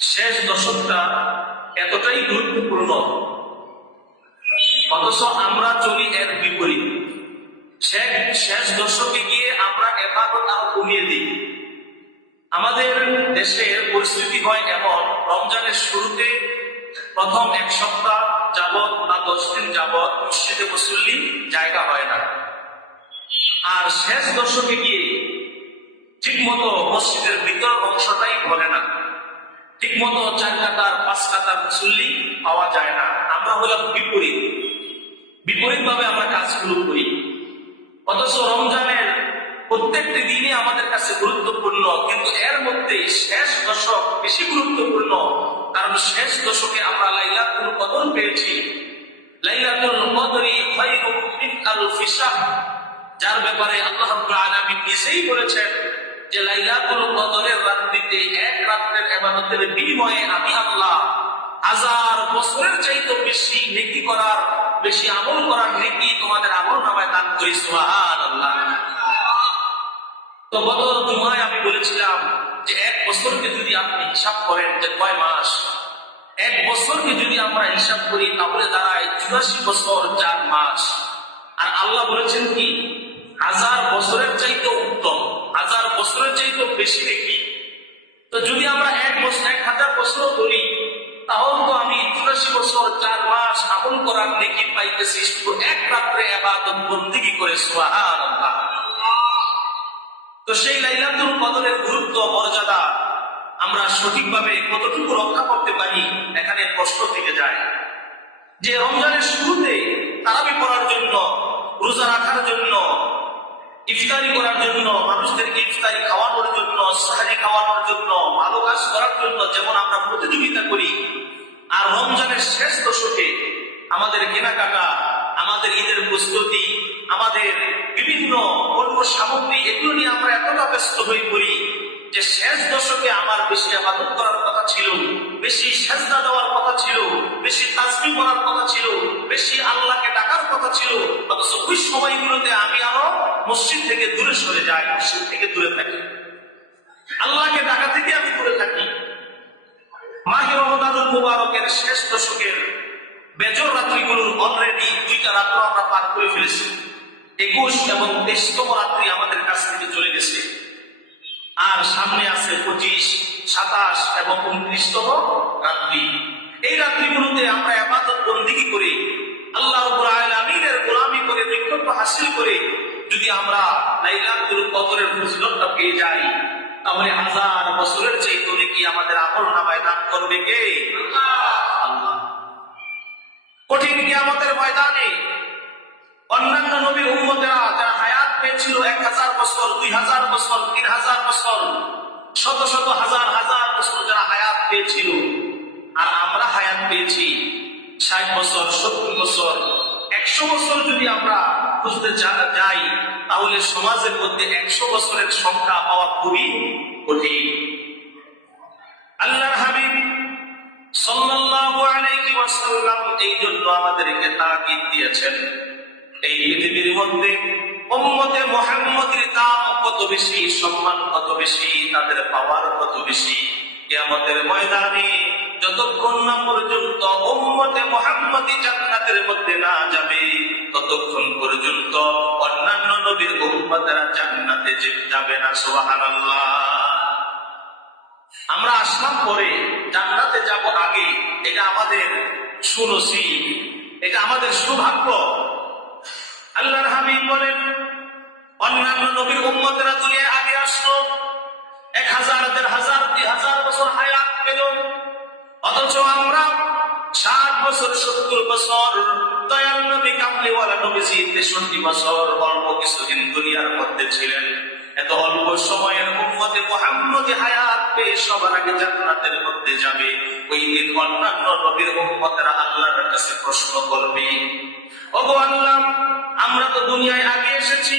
শেষ দশকটা এতটাই গুরুত্বপূর্ণ, অথচ আমরা চলি এর বিপরীত। শেষ দশকে গিয়ে আমরা ইবাদত আরো কমিয়ে দিই। আমাদের দেশের পরিস্থিতি হয় এমন, রমজানের শুরুতে প্রথম এক সপ্তাহ যাবৎ বা 10 দিন যাবৎ মসজিদে মুসল্লি জায়গা হয় না, আর শেষ দশকে গিয়ে ঠিক মতো মসজিদের ভিতর অংশটাই ভরে না, ঠিক মতো 4 কাতার 5 কাতার মুসল্লি পাওয়া যায় না। আমরা হলাম বিপরীত ভাবে আমরা কাজগুলো করি। অথচ রমজানের প্রত্যেকটি দিনই আমাদের কাছে গুরুত্বপূর্ণ, কিন্তু এর মধ্যে শেষ দশক বেশি গুরুত্বপূর্ণ, কারণ শেষ দশকে আমরা লাইলাতুল কদর পেয়েছি। লাইলাতুল কদরি খায়রুম মিন আলফি শাহর, যার ব্যাপারে আল্লাহ রাব্বুল আলামিন নিজেই বলেছেন যে লাইলাতুল কদরের রাত্রিতে এক রাতের ইবাদতের বিনিময়ে আমি আল্লাহ 1000 বছরের চাইতে বেশি নেকি করার, বেশি আমল করার নেকি তোমাদের আমলনামায় দান করি। সুবহানাল্লাহ। তো গত জুমায় আমি বলেছিলাম যে এক বছরকে যদি আপনি হিসাব করেন যে কয় মাস, এক বছরকে যদি আমরা হিসাব করি তাহলে দাঁড়ায় 84 বছর 4 মাস। আর আল্লাহ বলেছেন কি 1000 বছরের চাইতে উত্তম, 1000 বছরের চাইতে বেশি নেকি। তো যদি আমরা 1000 বছর করি তাহলে তো আমি 84 বছর 4 মাস আমল করার নেকি পাইতেছি শুধু এক রাত্রে ইবাদত বন্দেগী করে। সুবহানাল্লাহ। তো সেই লাইলাতুল কদরের গুরুত্ব মর্যাদা আমরা সঠিকভাবে কতটুকু রক্ষা করতে পারি, এখানে প্রশ্ন থেকে যায়। যে রমজানের শুরুতে তারাবি পড়ার জন্য, রোজা রাখার জন্য, ইফতারি করার জন্য, মানুষদেরকে ইফতারি খাওয়ানোর জন্য, সাহারি খাওয়ানোর জন্য, ভালো কাজ করার জন্য যেমন আমরা প্রতিযোগিতা করি, আর রমজানের শেষ দশকে আমাদের কেনাকাটা, আমাদের ঈদের প্রস্তুতি, আমাদের বিভিন্ন পণ্য সামগ্রী, এগুলো নিয়ে আমরা এতটা ব্যস্ত হয়ে পড়ি যে শেষ দশকে আমার বেশি ইবাদত করার কথা ছিল, বেশি সেজদা দেওয়ার কথা ছিল, বেশি তাসবিহ করার কথা ছিল, বেশি আল্লাহকে ডাকার কথা ছিল, অথচ ওই সময়গুলোতে আমি আরো মসজিদ থেকে দূরে সরে যাই, মসজিদ থেকে দূরে থাকি, আল্লাহকে ডাকা থেকে আমি দূরে থাকি। মাহে রমজানুল মুবারকের শেষ দশকের বেজর রাত্রিগুলোর অলরেডি 2টা রাত্র আমরা পার করে ফেলেছি। 21 এবং 23তম রাত্রি আমাদের কাছ থেকে চলে গেছে, আর সামনে আছে 25, 27 এবং 29তম রাত্রি। এই রাত্রিগুলোতে আমরা ইবাদত বন্দেগী করে, আল্লাহ রাব্বুল আলামিনের গোলামি করে, নৈকট্য হাসিল করে যদি আমরা লাইলাতুল কদরের ফজিলতটা পেয়ে যাই, তাহলে 1000 বছরের চাইতে নেকি আমাদের আমলনামায় দান করবে কে? আল্লাহ। কঠিন কিয়ামতের ময়দানে অন্যান্য নবীর উম্মতেরা যারা হায়াত পেয়েছিল 1000 বছর, 2000 বছর, 3000 বছর, শত শত হাজার হাজার বছর যারা হায়াত পেয়েছিল, আর আমরা হায়াত পেয়েছি 60 বছর, 70 বছর, 100 বছর। যদি আমরা খুঁজতে যাই তাহলে সমাজের মধ্যে 100 বছরের সংখ্যা পাওয়া খুবই কঠিন। আল্লাহর হাবিব সাল্লাল্লাহু আলাইহি ওয়াসাল্লাম এই জন্য আমাদেরকে তাকিদ দিয়েছেন, এই পৃথিবীর মধ্যে উম্মতে মুহাম্মদের দাম কত বেশি, সম্মান কত বেশি, তাদের পাওয়ার কত বেশি। কিয়ামতের ময়দানে যতক্ষণ না পর্যন্ত উম্মতে মুহাম্মদি জান্নাতের মধ্যে না যাবে, ততক্ষণ পর্যন্ত অন্যান্য নবীর উম্মতেরা জান্নাতে যাবে না। সুবহানাল্লাহ। আমরা আসলাম পরে, জান্নাতে যাব আগে, এটা আমাদের সুনসিব, এটা আমাদের সৌভাগ্য। আল্লাহর হাবিব বলেন অন্যান্য নবীর উম্মতেরা দুনিয়ায় আগে আসলো, 1000, 1500, 2000 বছর হায়াত পেল, অথচ আমরা 60 বছর, 70 বছর, দয়াল নবী কামলিওয়ালা নবীজি 63 বছর অল্প কিছুদিন দুনিয়ার মধ্যে ছিলেন। এত অল্প সময়ের উম্মতে মুহাম্মদি হায়াত পেয়ে সবার আগে জান্নাতের মধ্যে যাবে। ওই দিন অন্যান্য নবীর উম্মতেরা আল্লাহর কাছে প্রশ্ন করবে, ওগো আল্লাহ, আমরা তো দুনিয়ায় আগে এসেছি,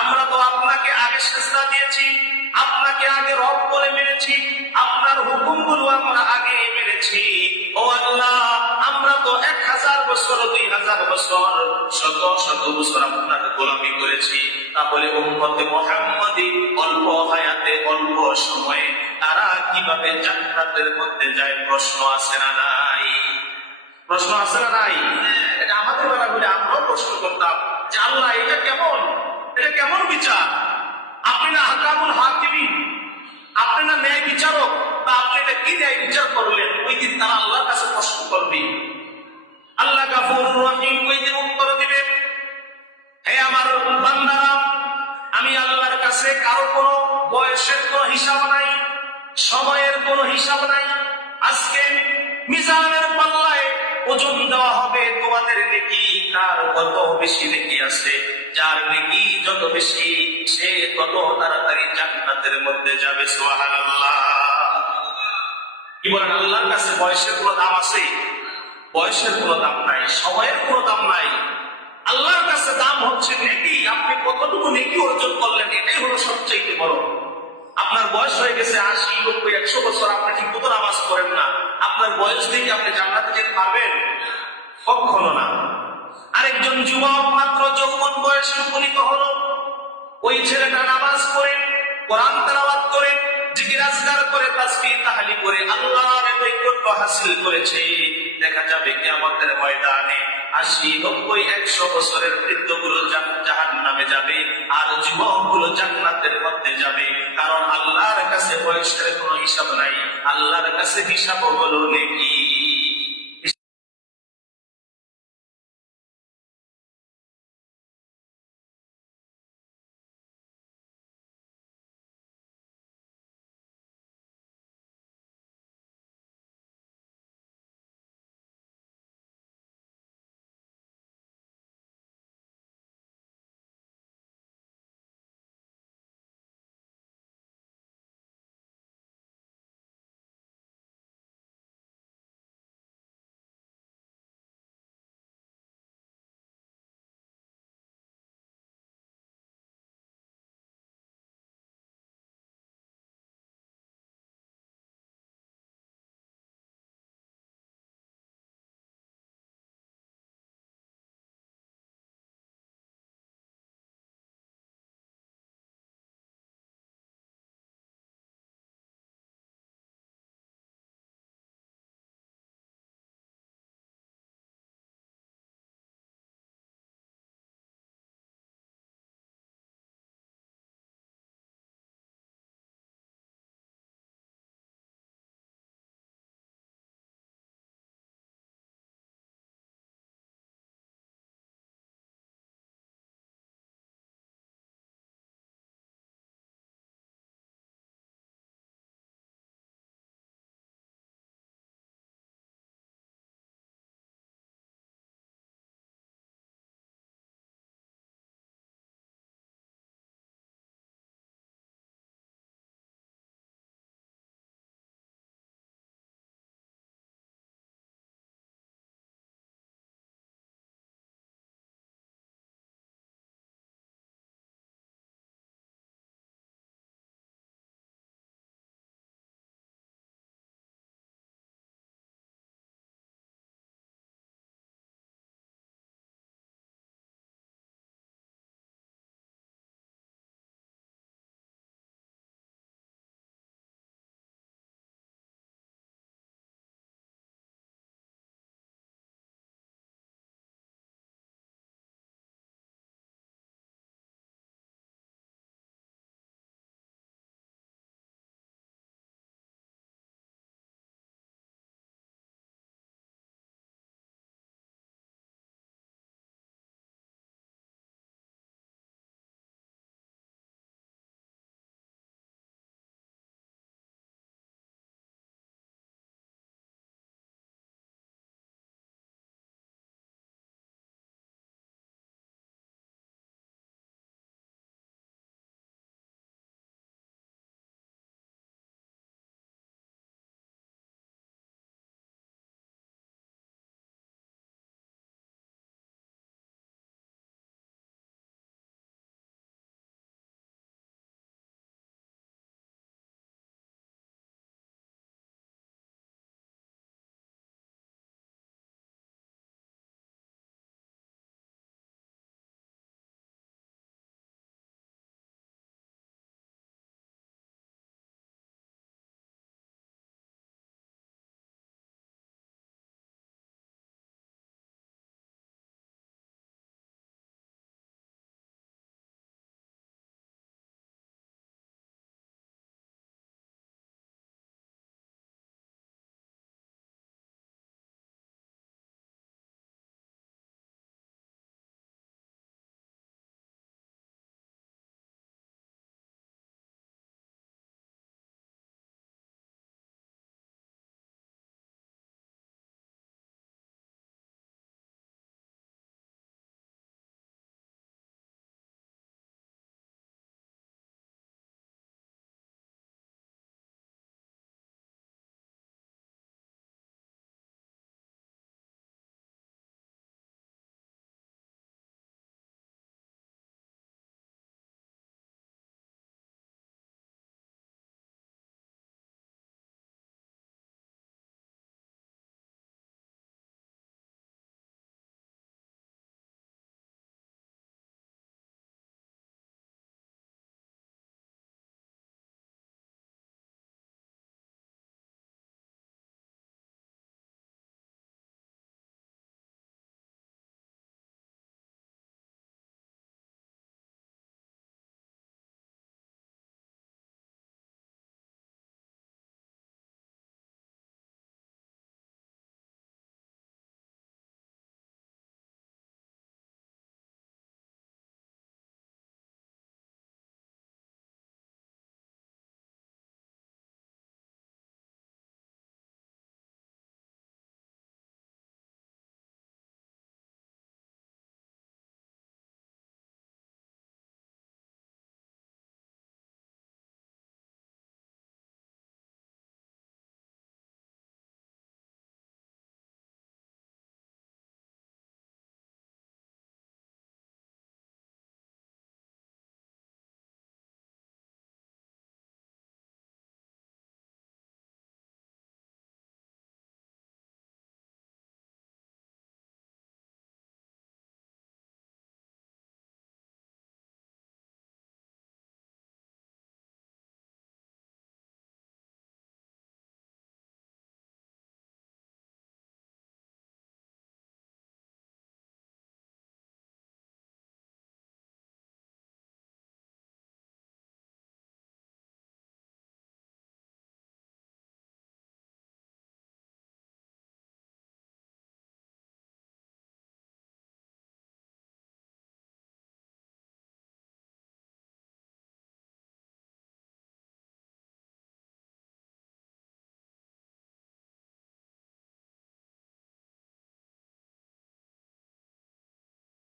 আমরা তো আপনাকে আগে সেজদা দিয়েছি, আপনাকে আগে রব বলে মেনেছি, আপনার হুকুমগুলো আমরা আগে মেনেছি। ও আল্লাহ, আমরা তো 1000 বছর, 2000 বছর বছর শত শত বছর আপনার গোলামি করেছি, তাহলে উম্মতে মুহাম্মাদি অল্প হায়াতে অল্প সময়ে তারা কিভাবে জান্নাতের মধ্যে যায়? প্রশ্ন আছে না নাই? প্রশ্ন আছে না নাই? এটা আমাদের বেলা বলে আমরাও প্রশ্ন করতাম যে আল্লাহ এটা কেমন, এটা কেমন বিচার? আপনি না হাকামুল হাকিমিন, আপনি না ন্যায় বিচারক, তা আপনি এটা কি ন্যায় বিচার করলেন? ওই দিন তারা আল্লাহর কাছে প্রশ্ন করবে। আল্লাহ গাফুরুর রহিম ওই দিন উত্তর দিবেন, হে আমার বান্দারা, আমি আল্লাহর কাছে কারো কোনো বয়সের কোনো হিসাব নাই, সময়ের কোনো হিসাব নাই। আজকে মিজানের পাল্লায় ওজন দেওয়া হবে তোমাদের নেকি, কার কত বেশি নেকি আছে। যার নেকি যত বেশি সে তত তাড়াতাড়ি জান্নাতের মধ্যে যাবে। সুবহানাল্লাহ। কি বলেন? আল্লাহর কাছে বয়সের কোনো দাম আছে? বয়সের কোনো দাম নাই, সময়ের কোনো দাম নাই। আল্লাহর কাছে দাম হচ্ছে নেকি। আপনি কতটুকু নেকি অর্জন করলেন, এটাই হলো সবচেয়ে বড়। আপনার বয়স হয়ে গেছে 80, 90, 100 বছর, আপনি ঠিক মতো নামাজ পড়েন না, আপনার বয়স থেকে আপনি জান্নাতে যেতে পারবেন? কখনো না। আরেকজন যুবক মাত্র যৌবন বয়সে উপনীত হলো, ওই ছেলেটা নামাজ পড়ে, কোরআন তেলাওয়াত করে, জিকির আজকার করে, তাসবিহ তাহলিল করে আল্লাহর নৈকট্য হাসিল করেছে। দেখা যাবে কিয়ামতের ময়দানে 80, 90, 100 বছরের বৃদ্ধগুলো জাহান্নামে যাবে, আর যুবকগুলো জান্নাতের মধ্যে যাবে। কারণ আল্লাহর কাছে বয়সের কোনো হিসাব নাই, আল্লাহর কাছে হিসাব হলো নেকি।